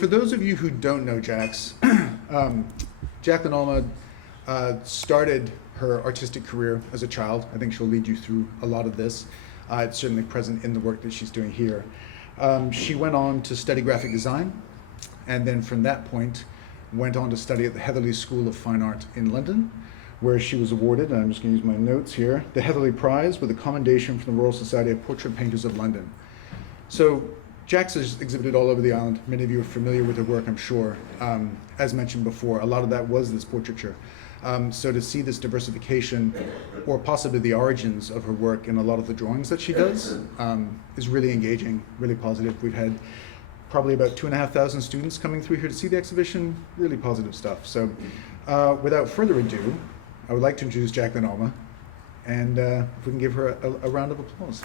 For those of you who don't know Jax, Jacqueline Alma started her artistic career as a child. I think she'll lead you through a lot of this. It's certainly present in the work that she's doing here. She went on to study graphic design, and then from that point went on to study at the Heatherley School of Fine Art in London, where she was awarded, and I'm just going to use my notes here, the Heatherley Prize with a commendation from the Royal Society of Portrait Painters of London. So Jax has exhibited all over the island. Many of you are familiar with her work, I'm sure. As mentioned before, a lot of that was this portraiture. So to see this diversification, or possibly the origins of her work in a lot of the drawings that she does, is really engaging, really positive. We've had probably about 2,500 students coming through here to see the exhibition. Really positive stuff. So without further ado, I would like to introduce Jacqueline Alma, and if we can give her a round of applause.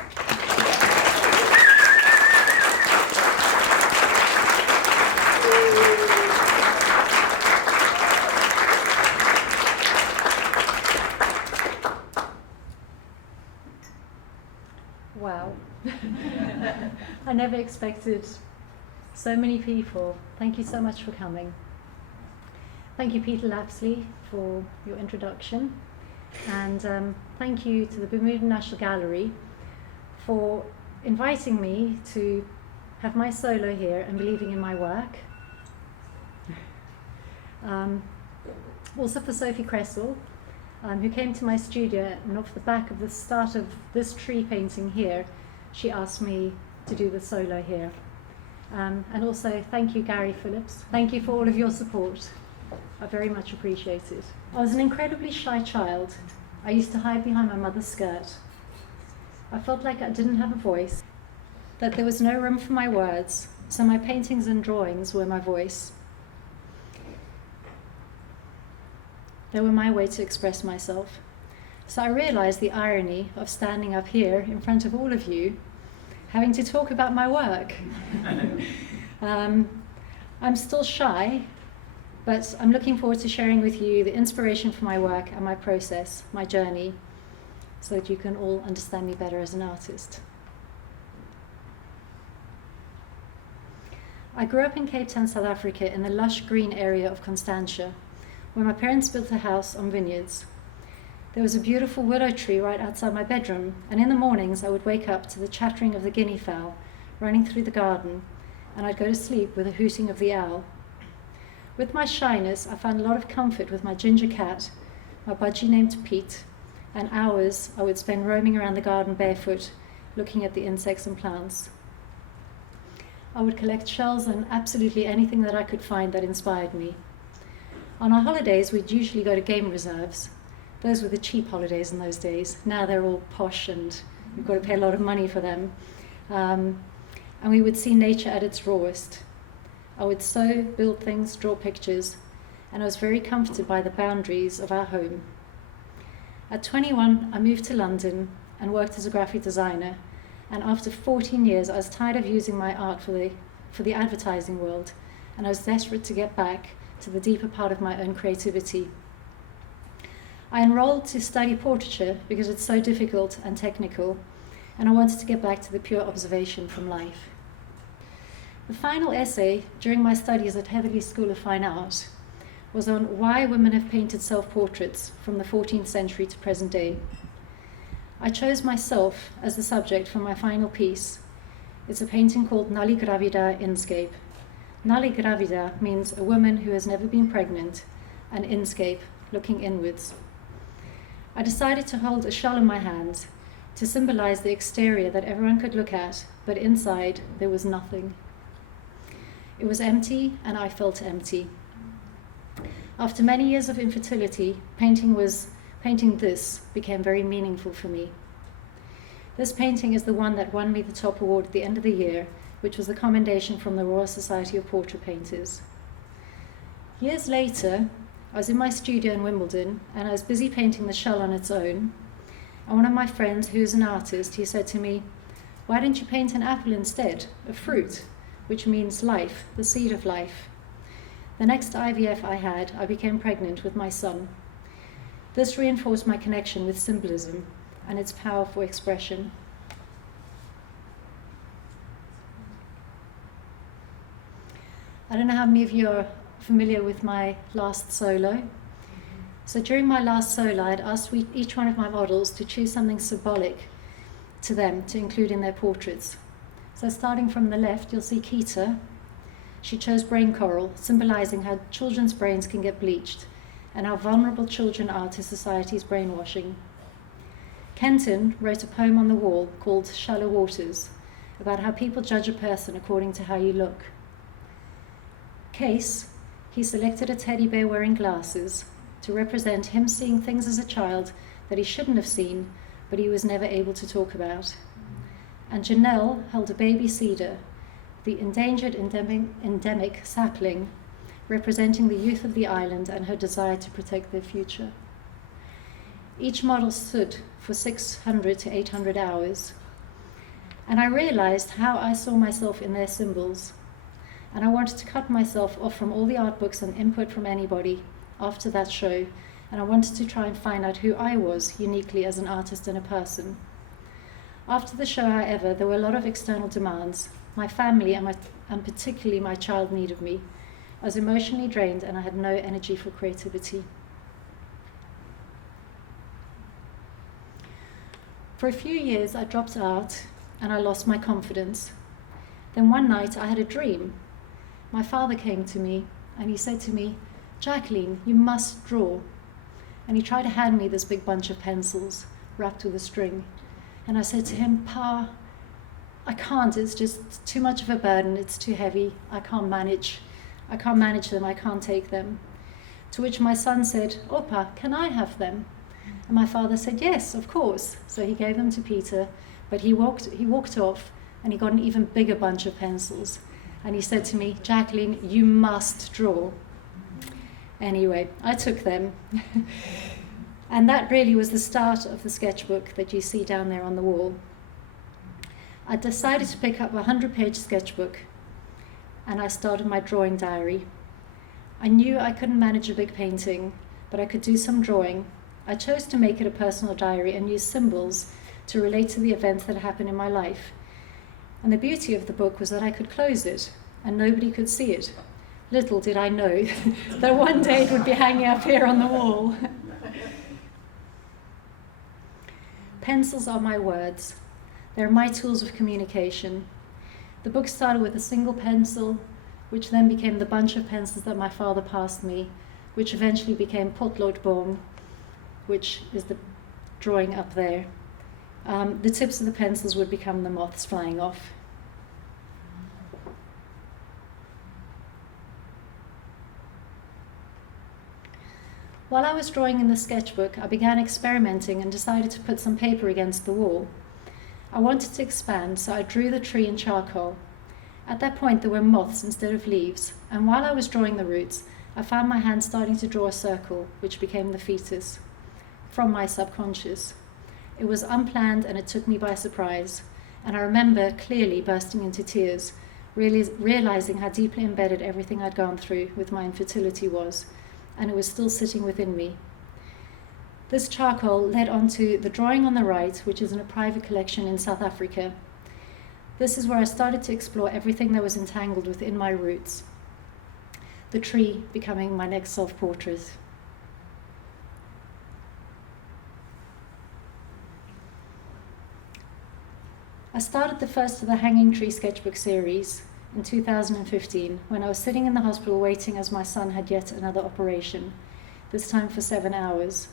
Wow. I never expected so many people. Thank you so much for coming. Thank you, Peter Lapsley, for your introduction. And thank you to the Bermuda National Gallery for inviting me to have my solo here and believing in my work. Also for Sophie Cressel, who came to my studio, and off the back of the start of this tree painting here, she asked me to do the solo here. And also thank you, Gary Phillips. Thank you for all of your support. I very much appreciate it. I was an incredibly shy child. I used to hide behind my mother's skirt. I felt like I didn't have a voice, that there was no room for my words, so my paintings and drawings were my voice. They were my way to express myself. So I realized the irony of standing up here in front of all of you, having to talk about my work. I'm still shy, but I'm looking forward to sharing with you the inspiration for my work and my process, my journey, so that you can all understand me better as an artist. I grew up in Cape Town, South Africa, in the lush green area of Constantia, where my parents built a house on vineyards. There was a beautiful willow tree right outside my bedroom, and in the mornings I would wake up to the chattering of the guinea fowl running through the garden, and I'd go to sleep with the hooting of the owl. With my shyness, I found a lot of comfort with my ginger cat, my budgie named Pete, and hours I would spend roaming around the garden barefoot, looking at the insects and plants. I would collect shells and absolutely anything that I could find that inspired me. On our holidays, we'd usually go to game reserves. Those were the cheap holidays in those days. Now they're all posh and we've got to pay a lot of money for them. And we would see nature at its rawest. I would sew, build things, draw pictures, and I was very comforted by the boundaries of our home. At 21, I moved to London and worked as a graphic designer. And after 14 years, I was tired of using my art for the advertising world, and I was desperate to get back to the deeper part of my own creativity. I enrolled to study portraiture because it's so difficult and technical, and I wanted to get back to the pure observation from life. The final essay during my studies at Heatherley School of Fine Art was on why women have painted self-portraits from the 14th century to present day. I chose myself as the subject for my final piece. It's a painting called Nulli Gravida Inscape. Nulli Gravida means a woman who has never been pregnant, and inscape, looking inwards. I decided to hold a shell in my hand to symbolize the exterior that everyone could look at, but inside there was nothing. It was empty, and I felt empty. After many years of infertility, painting this became very meaningful for me. This painting is the one that won me the top award at the end of the year, which was the commendation from the Royal Society of Portrait Painters. Years later, I was in my studio in Wimbledon, and I was busy painting the shell on its own. And one of my friends, who's an artist, he said to me, "Why don't you paint an apple instead, a fruit, which means life, the seed of life?" The next IVF I had, I became pregnant with my son. This reinforced my connection with symbolism and its power for expression. I don't know how many of you are familiar with my last solo. So during my last solo, I'd asked each one of my models to choose something symbolic to them to include in their portraits. So starting from the left, you'll see Keita. She chose brain coral, symbolizing how children's brains can get bleached and how vulnerable children are to society's brainwashing. Kenton wrote a poem on the wall called Shallow Waters, about how people judge a person according to how you look. Case, he selected a teddy bear wearing glasses to represent him seeing things as a child that he shouldn't have seen, but he was never able to talk about. And Janelle held a baby cedar, the endangered endemic sapling, representing the youth of the island and her desire to protect their future. Each model stood for 600 to 800 hours, and I realized how I saw myself in their symbols, and I wanted to cut myself off from all the art books and input from anybody after that show, and I wanted to try and find out who I was uniquely as an artist and a person. After the show, however, there were a lot of external demands. My family and particularly my child needed me. I was emotionally drained and I had no energy for creativity. For a few years, I dropped art and I lost my confidence. Then one night I had a dream. My father came to me and he said to me, "Jacqueline, you must draw." And he tried to hand me this big bunch of pencils wrapped with a string. And I said to him, "Pa, I can't, it's just too much of a burden, it's too heavy, I can't manage them, I can't take them." To which my son said, "Opa, can I have them?" And my father said, "Yes, of course." So he gave them to Peter, but he walked off and he got an even bigger bunch of pencils. And he said to me, "Jacqueline, you must draw." Anyway, I took them. And that really was the start of the sketchbook that you see down there on the wall. I decided to pick up a 100-page sketchbook and I started my drawing diary. I knew I couldn't manage a big painting, but I could do some drawing. I chose to make it a personal diary and use symbols to relate to the events that happened in my life. And the beauty of the book was that I could close it and nobody could see it. Little did I know that one day it would be hanging up here on the wall. Pencils are my words. They're my tools of communication. The book started with a single pencil, which then became the bunch of pencils that my father passed me, which eventually became potloodboom, which is the drawing up there. The tips of the pencils would become the moths flying off. While I was drawing in the sketchbook, I began experimenting and decided to put some paper against the wall. I wanted to expand, so I drew the tree in charcoal. At that point, there were moths instead of leaves, and while I was drawing the roots, I found my hand starting to draw a circle, which became the fetus, from my subconscious. It was unplanned and it took me by surprise, and I remember clearly bursting into tears, realizing how deeply embedded everything I'd gone through with my infertility was, and it was still sitting within me. This charcoal led on to the drawing on the right, which is in a private collection in South Africa. This is where I started to explore everything that was entangled within my roots, the tree becoming my next self-portrait. I started the first of the Hanging Tree sketchbook series in 2015 when I was sitting in the hospital waiting as my son had yet another operation, this time for 7 hours,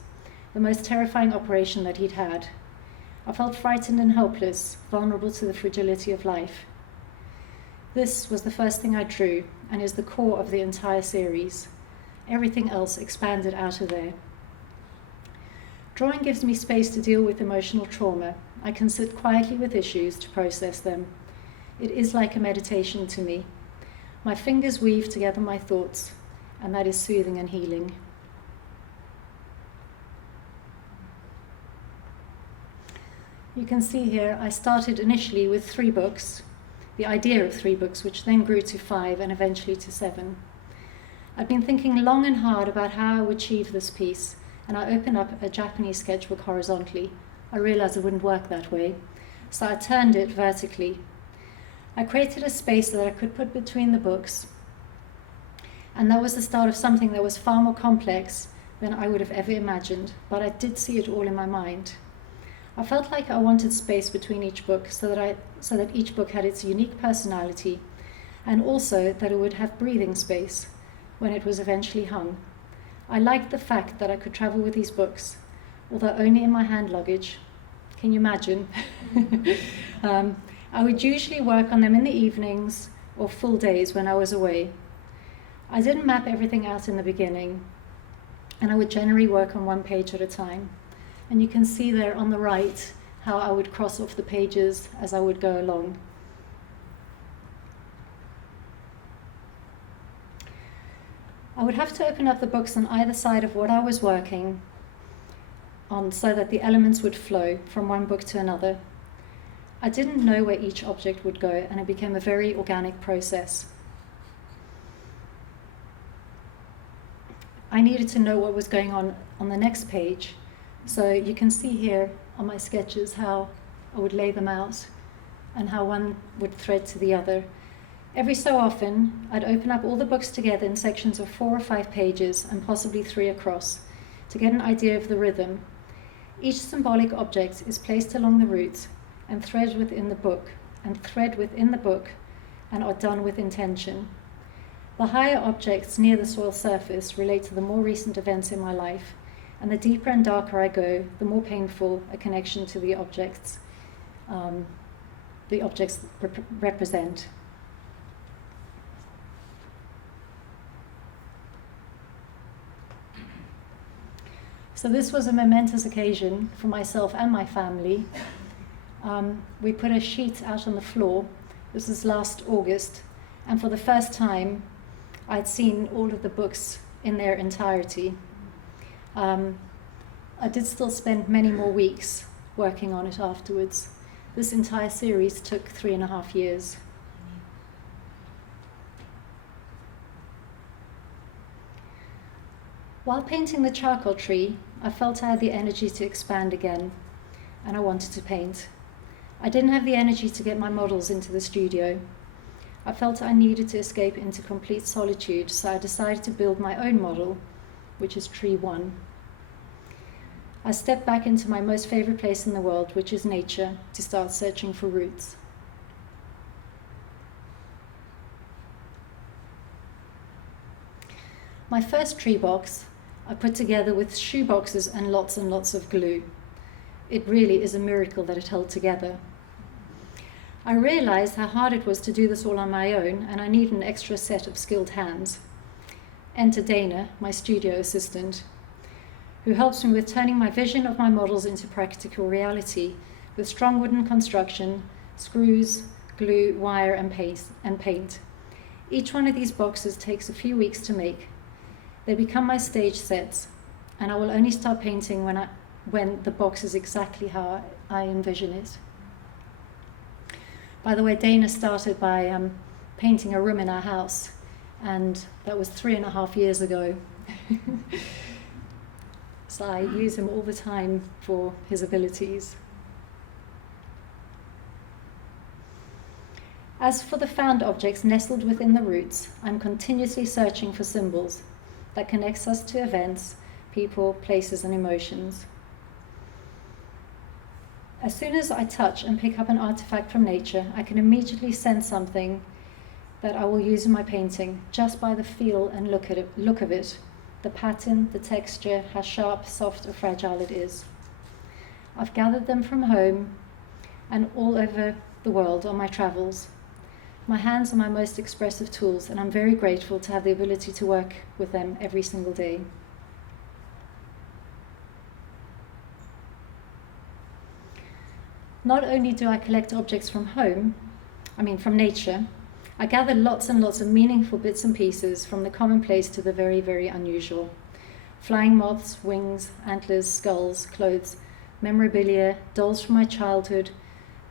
the most terrifying operation that he'd had. I felt frightened and helpless, vulnerable to the fragility of life. This was the first thing I drew and is the core of the entire series. Everything else expanded out of there. Drawing gives me space to deal with emotional trauma. I can sit quietly with issues to process them. It is like a meditation to me. My fingers weave together my thoughts, and that is soothing and healing. You can see here I started initially with 3 books, the idea of 3 books, which then grew to 5 and eventually to 7. I'd been thinking long and hard about how I would achieve this piece, and I opened up a Japanese sketchbook horizontally. I realized it wouldn't work that way, so I turned it vertically. I created a space that I could put between the books, And that was the start of something that was far more complex than I would have ever imagined, but I did see it all in my mind. I felt like I wanted space between each book so that each book had its unique personality, and also that it would have breathing space when it was eventually hung. I liked the fact that I could travel with these books, although only in my hand luggage. Can you imagine? I would usually work on them in the evenings or full days when I was away. I didn't map everything out in the beginning, and I would generally work on one page at a time. And you can see there on the right how I would cross off the pages as I would go along. I would have to open up the books on either side of what I was working on so that the elements would flow from one book to another. I didn't know where each object would go, and it became a very organic process. I needed to know what was going on the next page. So you can see here on my sketches how I would lay them out and how one would thread to the other. Every so often, I'd open up all the books together in sections of 4 or 5 pages and possibly 3 across to get an idea of the rhythm. Each symbolic object is placed along the route and thread within the book and are done with intention. The higher objects near the soil surface relate to the more recent events in my life, and the deeper and darker I go, the more painful a connection to the objects represent. So this was a momentous occasion for myself and my family. We put a sheet out on the floor. This was last August, and for the first time, I'd seen all of the books in their entirety. I did still spend many more weeks working on it afterwards. This entire series took 3.5 years. While painting the charcoal tree, I felt I had the energy to expand again, and I wanted to paint. I didn't have the energy to get my models into the studio. I felt I needed to escape into complete solitude, so I decided to build my own model, which is Tree 1. I stepped back into my most favorite place in the world, which is nature, to start searching for roots. My first tree box I put together with shoe boxes and lots of glue. It really is a miracle that it held together. I realized how hard it was to do this all on my own, and I needed an extra set of skilled hands. Enter Dana, my studio assistant, who helps me with turning my vision of my models into practical reality with strong wooden construction, screws, glue, wire, and paint. Each one of these boxes takes a few weeks to make. They become my stage sets, and I will only start painting when the box is exactly how I envision it. By the way, Dana started by painting a room in our house, and that was 3.5 years ago. So I use him all the time for his abilities. As for the found objects nestled within the roots, I'm continuously searching for symbols that connects us to events, people, places, and emotions. As soon as I touch and pick up an artifact from nature, I can immediately sense something that I will use in my painting just by the feel and look of it, the pattern, the texture, how sharp, soft, or fragile it is. I've gathered them from home and all over the world on my travels. My hands are my most expressive tools, and I'm very grateful to have the ability to work with them every single day. Not only do I collect objects from nature, I gather lots and lots of meaningful bits and pieces, from the commonplace to the very, very unusual. Flying moths, wings, antlers, skulls, clothes, memorabilia, dolls from my childhood,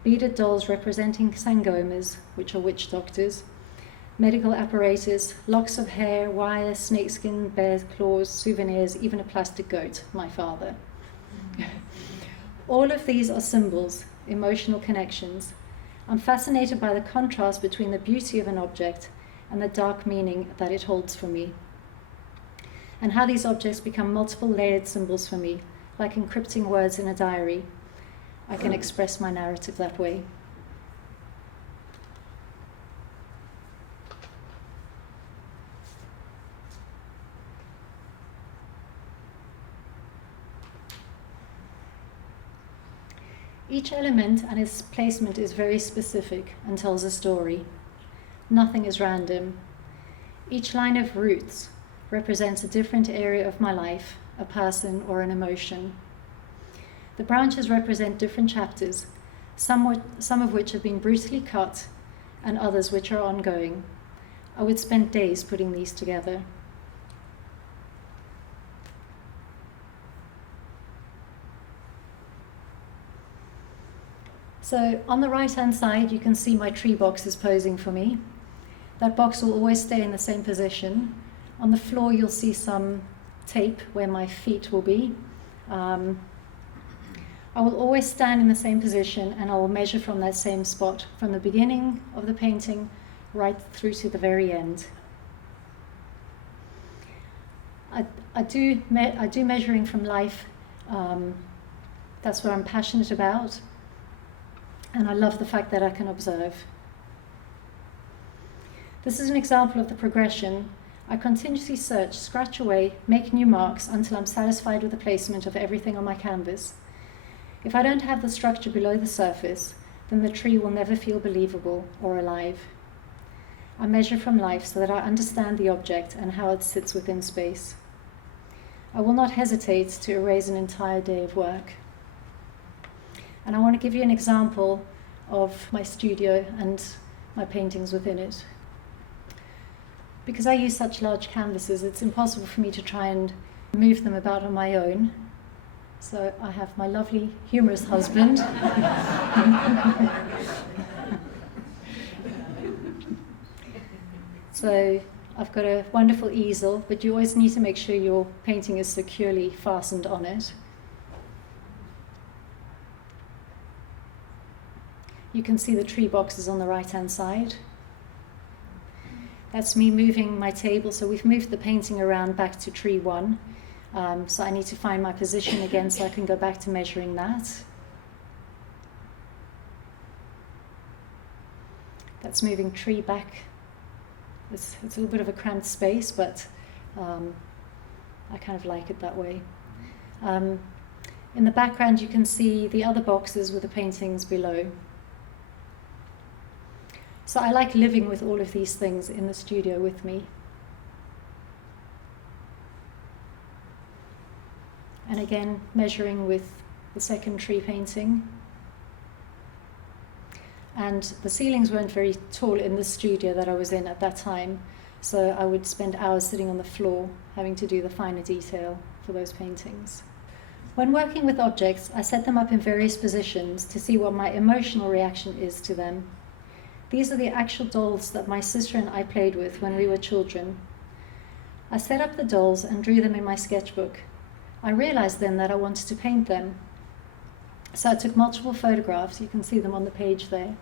beaded dolls representing sangomas, which are witch doctors, medical apparatus, locks of hair, wire, snakeskin, bear's claws, souvenirs, even a plastic goat, my father. All of these are symbols, emotional connections. I'm fascinated by the contrast between the beauty of an object and the dark meaning that it holds for me. And how these objects become multiple layered symbols for me, like encrypting words in a diary. I can express my narrative that way. Each element and its placement is very specific and tells a story. Nothing is random. Each line of roots represents a different area of my life, a person or an emotion. The branches represent different chapters, some of which have been brutally cut and others which are ongoing. I would spend days putting these together. So on the right-hand side, you can see my tree box is posing for me. That box will always stay in the same position. On the floor, you'll see some tape where my feet will be. I will always stand in the same position, and I will measure from that same spot, from the beginning of the painting right through to the very end. I do measuring from life. That's what I'm passionate about. And I love the fact that I can observe. This is an example of the progression. I continuously search, scratch away, make new marks until I'm satisfied with the placement of everything on my canvas. If I don't have the structure below the surface, then the tree will never feel believable or alive. I measure from life so that I understand the object and how it sits within space. I will not hesitate to erase an entire day of work. And I want to give you an example of my studio and my paintings within it. Because I use such large canvases, it's impossible for me to try and move them about on my own. So I have my lovely, humorous husband. So I've got a wonderful easel, but you always need to make sure your painting is securely fastened on it. You can see the tree boxes on the right-hand side. That's me moving my table. So we've moved the painting around back to tree 1. So I need to find my position again so I can go back to measuring that. That's moving tree back. It's a little bit of a cramped space, but I kind of like it that way. In the background, you can see the other boxes with the paintings below. So I like living with all of these things in the studio with me. And again, measuring with the second tree painting. And the ceilings weren't very tall in the studio that I was in at that time, so I would spend hours sitting on the floor having to do the finer detail for those paintings. When working with objects, I set them up in various positions to see what my emotional reaction is to them. These are the actual dolls that my sister and I played with when we were children. I set up the dolls and drew them in my sketchbook. I realized then that I wanted to paint them. So I took multiple photographs, you can see them on the page there,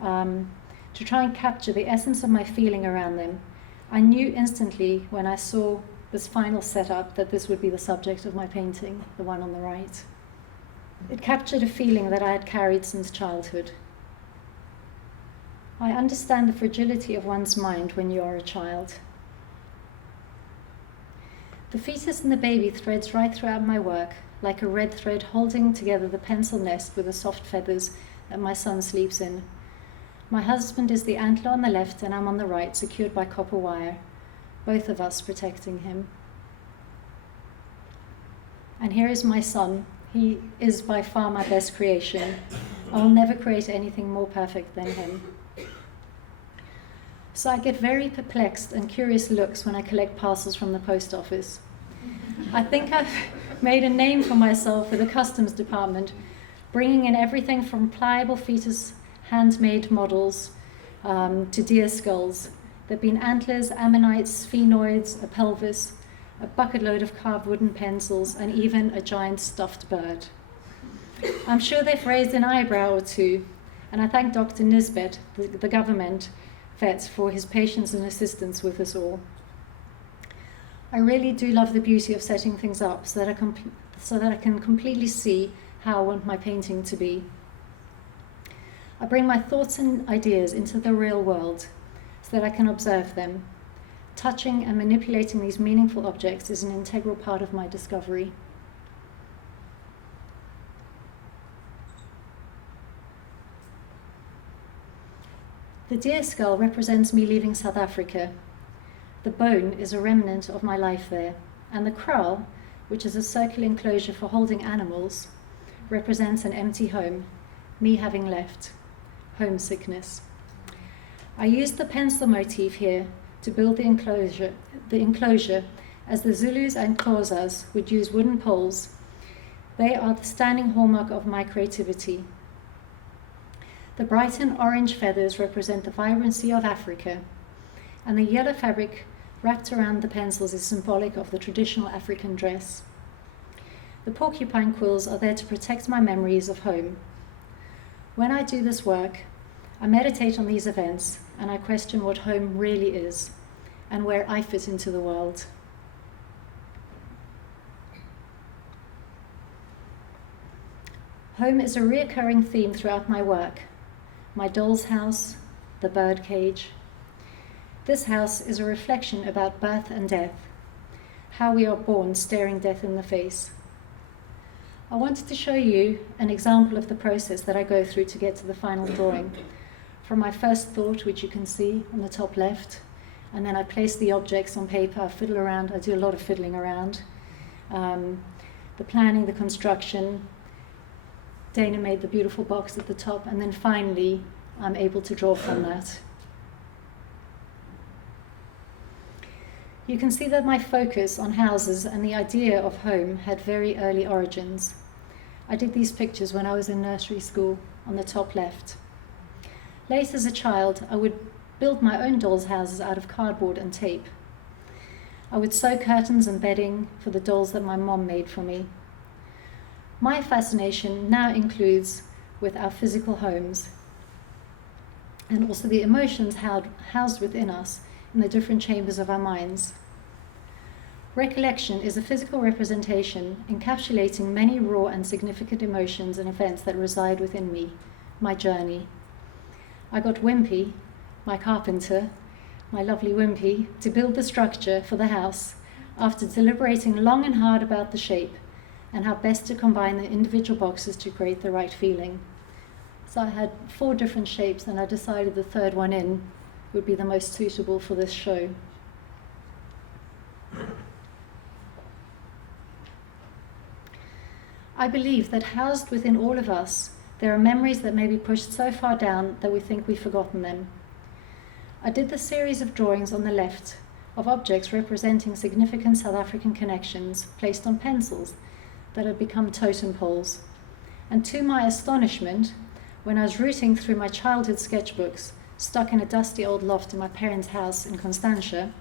to try and capture the essence of my feeling around them. I knew instantly when I saw this final setup that this would be the subject of my painting, the one on the right. It captured a feeling that I had carried since childhood. I understand the fragility of one's mind when you are a child. The fetus and the baby threads right throughout my work, like a red thread holding together the pencil nest with the soft feathers that my son sleeps in. My husband is the antler on the left and I'm on the right, secured by copper wire, both of us protecting him. And here is my son. He is by far my best creation. I will never create anything more perfect than him. So I get very perplexed and curious looks when I collect parcels from the post office. I think I've made a name for myself with the customs department, bringing in everything from pliable fetus handmade models to deer skulls. There have been antlers, ammonites, sphenoids, a pelvis, a bucket load of carved wooden pencils, and even a giant stuffed bird. I'm sure they've raised an eyebrow or two, and I thank Dr. Nisbet, the government, vet for his patience and assistance with us all. I really do love the beauty of setting things up so that I can completely see how I want my painting to be. I bring my thoughts and ideas into the real world so that I can observe them. Touching and manipulating these meaningful objects is an integral part of my discovery. The deer skull represents me leaving South Africa. The bone is a remnant of my life there, and the kraal, which is a circular enclosure for holding animals, represents an empty home, me having left, homesickness. I used the pencil motif here to build the enclosure as the Zulus and Xhosas would use wooden poles. They are the standing hallmark of my creativity. The bright and orange feathers represent the vibrancy of Africa, and the yellow fabric wrapped around the pencils is symbolic of the traditional African dress. The porcupine quills are there to protect my memories of home. When I do this work, I meditate on these events and I question what home really is and where I fit into the world. Home is a recurring theme throughout my work. My doll's house, the bird cage. This house is a reflection about birth and death, how we are born staring death in the face. I wanted to show you an example of the process that I go through to get to the final drawing. From my first thought, which you can see on the top left, and then I place the objects on paper, I fiddle around, I do a lot of fiddling around. The planning, the construction, Dana made the beautiful box at the top, and then finally I'm able to draw from that. You can see that my focus on houses and the idea of home had very early origins. I did these pictures when I was in nursery school on the top left. Late as a child, I would build my own dolls' houses out of cardboard and tape. I would sew curtains and bedding for the dolls that my mom made for me. My fascination now includes with our physical homes and also the emotions housed within us in the different chambers of our minds. Recollection is a physical representation encapsulating many raw and significant emotions and events that reside within me, my journey. I got Wimpy, my carpenter, my lovely Wimpy, to build the structure for the house after deliberating long and hard about the shape and how best to combine the individual boxes to create the right feeling. So I had 4 different shapes and I decided the third one in would be the most suitable for this show. I believe that housed within all of us, there are memories that may be pushed so far down that we think we've forgotten them. I did the series of drawings on the left of objects representing significant South African connections placed on pencils that had become totem poles. And to my astonishment, when I was rooting through my childhood sketchbooks, stuck in a dusty old loft in my parents' house in Constantia,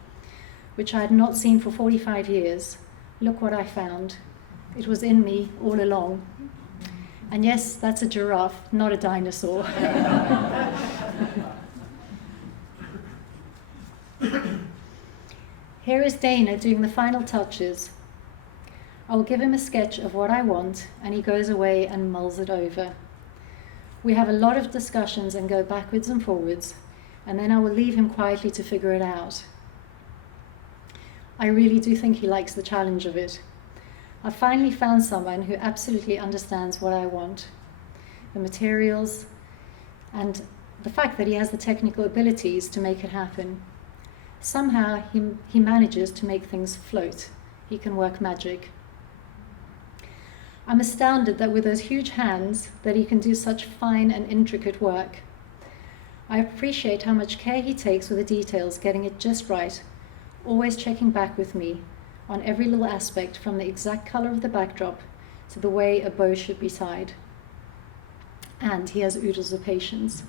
which I had not seen for 45 years, look what I found. It was in me all along. And yes, that's a giraffe, not a dinosaur. Here is Dana doing the final touches. I will give him a sketch of what I want, and he goes away and mulls it over. We have a lot of discussions and go backwards and forwards, and then I will leave him quietly to figure it out. I really do think he likes the challenge of it. I finally found someone who absolutely understands what I want, the materials, and the fact that he has the technical abilities to make it happen. Somehow he manages to make things float. He can work magic. I'm astounded that with those huge hands that he can do such fine and intricate work. I appreciate how much care he takes with the details, getting it just right, always checking back with me on every little aspect, from the exact color of the backdrop to the way a bow should be tied. And he has oodles of patience.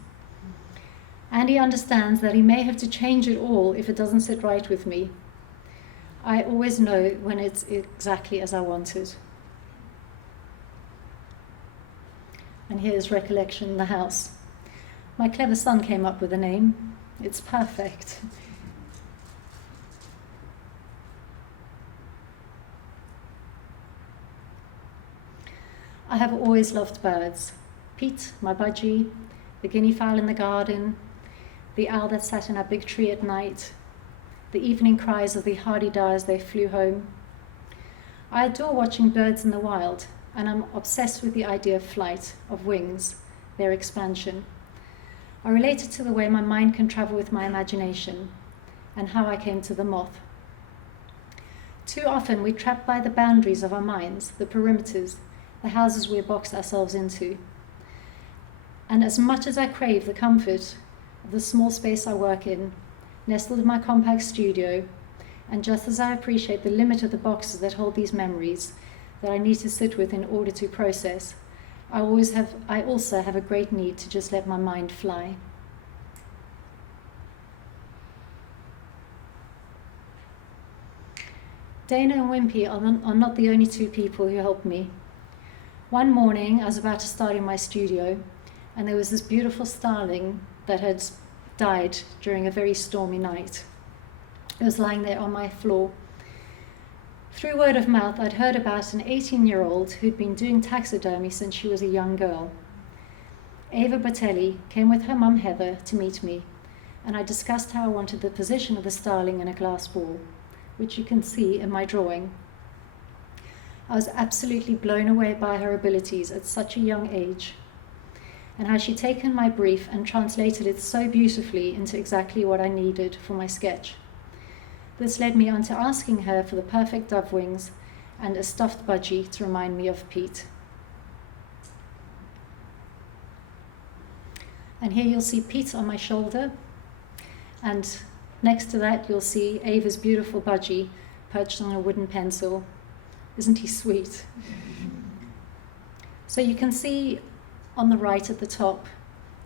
And he understands that he may have to change it all if it doesn't sit right with me. I always know when it's exactly as I want it. And here's Recollection, the house. My clever son came up with a name. It's perfect. I have always loved birds. Pete, my budgie, the guinea fowl in the garden, the owl that sat in our big tree at night, the evening cries of the hardy-dar as they flew home. I adore watching birds in the wild, and I'm obsessed with the idea of flight, of wings, their expansion. I relate it to the way my mind can travel with my imagination, and how I came to the moth. Too often we're trapped by the boundaries of our minds, the perimeters, the houses we box ourselves into. And as much as I crave the comfort of the small space I work in, nestled in my compact studio, and just as I appreciate the limit of the boxes that hold these memories that I need to sit with in order to process, I also have a great need to just let my mind fly. Dana and Wimpy are not the only two people who helped me. One morning, I was about to start in my studio, and there was this beautiful starling that had died during a very stormy night. It was lying there on my floor. Through word of mouth, I'd heard about an 18-year-old who'd been doing taxidermy since she was a young girl. Ava Batelli came with her mum Heather to meet me, and I discussed how I wanted the position of the starling in a glass ball, which you can see in my drawing. I was absolutely blown away by her abilities at such a young age, and how she'd taken my brief and translated it so beautifully into exactly what I needed for my sketch. This led me on to asking her for the perfect dove wings and a stuffed budgie to remind me of Pete. And here you'll see Pete on my shoulder, and next to that you'll see Ava's beautiful budgie perched on a wooden pencil. Isn't he sweet? So you can see on the right at the top,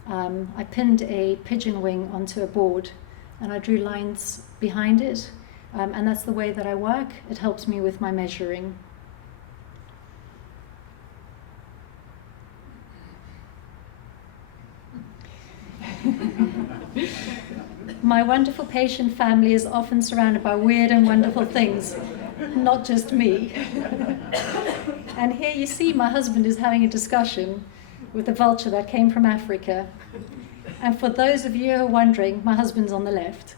I pinned a pigeon wing onto a board and I drew lines behind it, and that's the way that I work. It helps me with my measuring. My wonderful patient family is often surrounded by weird and wonderful things, not just me. And here you see my husband is having a discussion with a vulture that came from Africa. And for those of you who are wondering, my husband's on the left.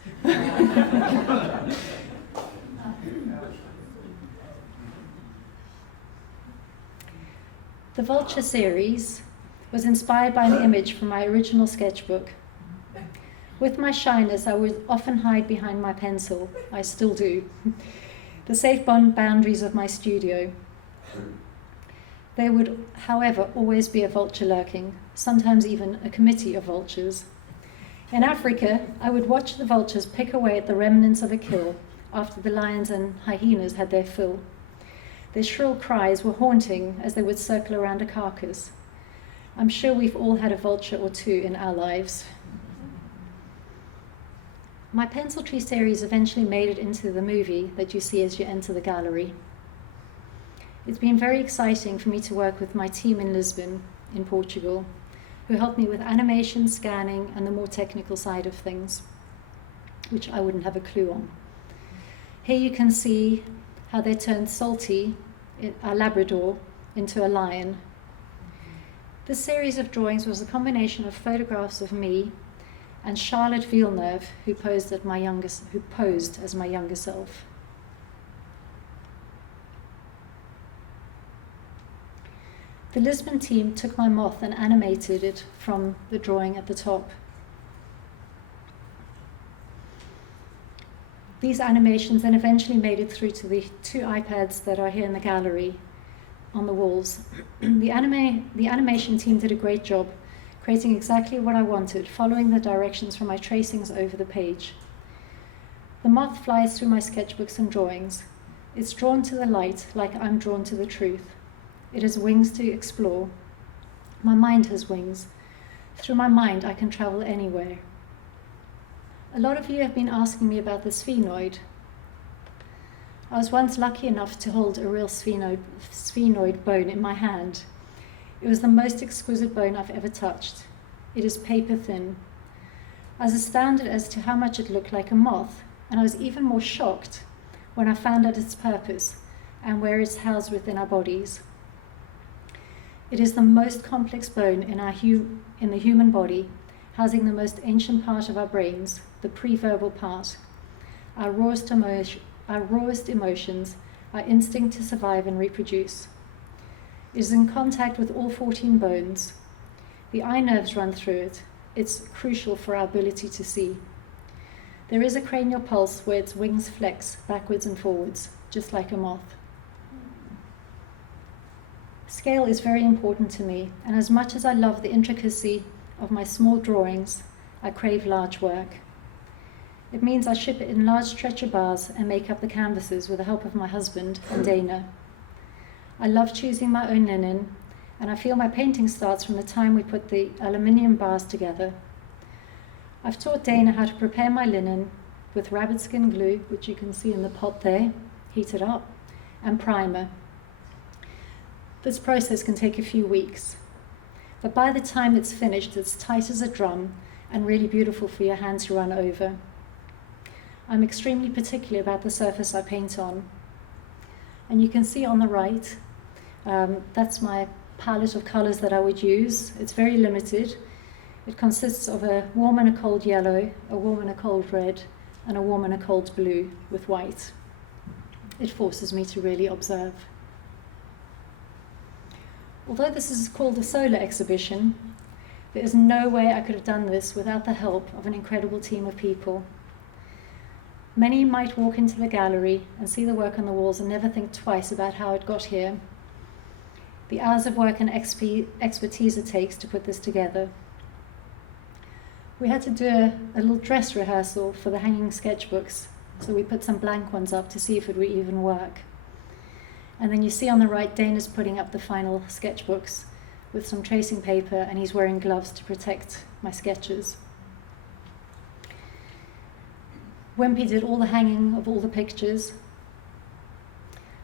The vulture series was inspired by an image from my original sketchbook. With my shyness, I would often hide behind my pencil. I still do. The safe boundaries of my studio. There would, however, always be a vulture lurking, sometimes even a committee of vultures. In Africa, I would watch the vultures pick away at the remnants of a kill after the lions and hyenas had their fill. Their shrill cries were haunting as they would circle around a carcass. I'm sure we've all had a vulture or two in our lives. My pencil tree series eventually made it into the movie that you see as you enter the gallery. It's been very exciting for me to work with my team in Lisbon, in Portugal, who helped me with animation, scanning, and the more technical side of things, which I wouldn't have a clue on. Here you can see how they turned Salty, a Labrador, into a lion. This series of drawings was a combination of photographs of me and Charlotte Villeneuve, who posed as my younger self. The Lisbon team took my moth and animated it from the drawing at the top. These animations then eventually made it through to the 2 iPads that are here in the gallery on the walls. The animation team did a great job creating exactly what I wanted, following the directions from my tracings over the page. The moth flies through my sketchbooks and drawings. It's drawn to the light like I'm drawn to the truth. It has wings to explore. My mind has wings. Through my mind, I can travel anywhere. A lot of you have been asking me about the sphenoid. I was once lucky enough to hold a real sphenoid bone in my hand. It was the most exquisite bone I've ever touched. It is paper thin. I was astounded as to how much it looked like a moth, and I was even more shocked when I found out its purpose and where it's housed within our bodies. It is the most complex bone in the human body, housing the most ancient part of our brains, the pre-verbal part, our rawest emotions, our instinct to survive and reproduce. It is in contact with all 14 bones. The eye nerves run through it. It's crucial for our ability to see. There is a cranial pulse where its wings flex backwards and forwards, just like a moth. Scale is very important to me, and as much as I love the intricacy of my small drawings, I crave large work. It means I ship it in large stretcher bars and make up the canvases with the help of my husband and Dana. I love choosing my own linen, and I feel my painting starts from the time we put the aluminium bars together. I've taught Dana how to prepare my linen with rabbit skin glue, which you can see in the pot there, heated up, and primer. This process can take a few weeks, but by the time it's finished, it's tight as a drum and really beautiful for your hands to run over. I'm extremely particular about the surface I paint on. And you can see on the right, that's my palette of colors that I would use. It's very limited. It consists of a warm and a cold yellow, a warm and a cold red, and a warm and a cold blue with white. It forces me to really observe. Although this is called a solo exhibition, there is no way I could have done this without the help of an incredible team of people. Many might walk into the gallery and see the work on the walls and never think twice about how it got here. The hours of work and expertise it takes to put this together. We had to do a little dress rehearsal for the hanging sketchbooks, so we put some blank ones up to see if it would even work. And then you see on the right, Dana's putting up the final sketchbooks with some tracing paper, and he's wearing gloves to protect my sketches. Wimpy did all the hanging of all the pictures.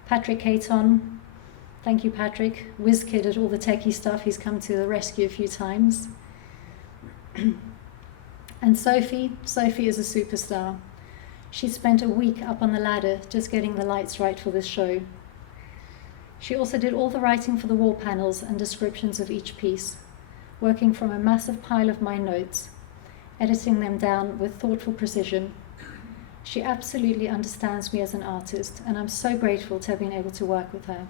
Patrick Caton, thank you Patrick, WizKid did all the techie stuff, he's come to the rescue a few times. And Sophie is a superstar. She spent a week up on the ladder just getting the lights right for this show. She also did all the writing for the wall panels and descriptions of each piece, working from a massive pile of my notes, editing them down with thoughtful precision. She absolutely understands me as an artist, and I'm so grateful to have been able to work with her.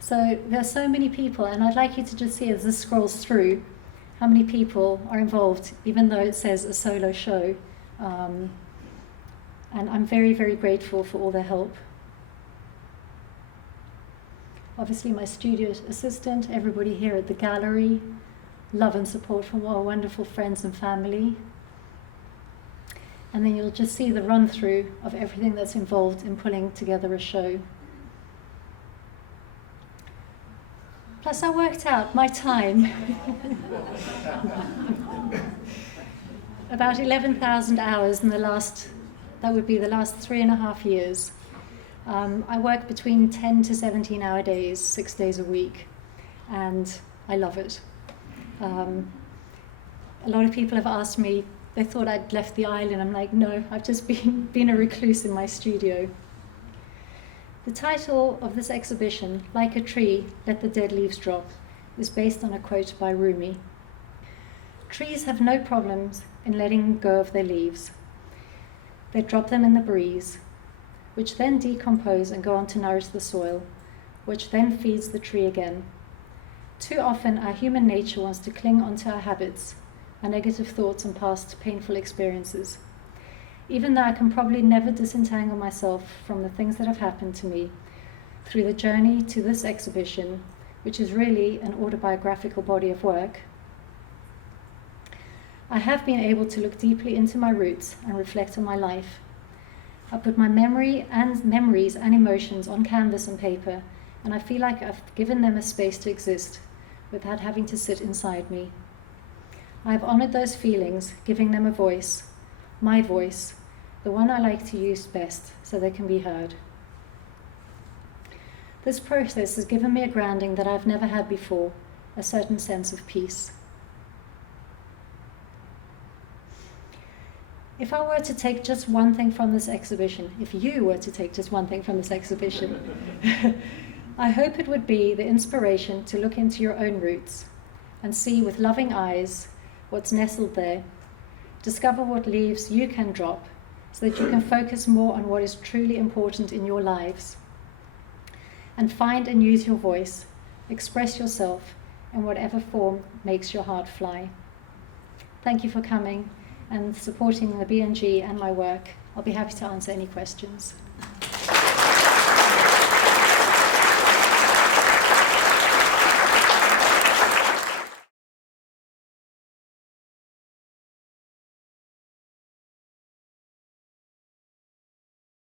So there are so many people, and I'd like you to just see as this scrolls through how many people are involved, even though it says a solo show. And I'm very, very grateful for all their help. Obviously my studio assistant, everybody here at the gallery, love and support from our wonderful friends and family. And then you'll just see the run through of everything that's involved in pulling together a show. Plus I worked out my time. About 11,000 hours in that would be the last 3.5 years. I work between 10 to 17 hour days, 6 days a week, and I love it. A lot of people have asked me, they thought I'd left the island. I'm like, no, I've just been a recluse in my studio. The title of this exhibition, Like a Tree, Let the Dead Leaves Drop, is based on a quote by Rumi. Trees have no problems in letting go of their leaves. They drop them in the breeze, which then decompose and go on to nourish the soil, which then feeds the tree again. Too often our human nature wants to cling onto our habits, our negative thoughts and past painful experiences. Even though I can probably never disentangle myself from the things that have happened to me through the journey to this exhibition, which is really an autobiographical body of work, I have been able to look deeply into my roots and reflect on my life. I put my memories and emotions on canvas and paper, and I feel like I've given them a space to exist without having to sit inside me. I have honored those feelings, giving them a voice, my voice, the one I like to use best so they can be heard. This process has given me a grounding that I've never had before, a certain sense of peace. If I were to take just one thing from this exhibition, if you were to take just one thing from this exhibition, I hope it would be the inspiration to look into your own roots and see with loving eyes what's nestled there. Discover what leaves you can drop so that you can focus more on what is truly important in your lives. And find and use your voice. Express yourself in whatever form makes your heart fly. Thank you for coming and supporting the BNG and my work. I'll be happy to answer any questions.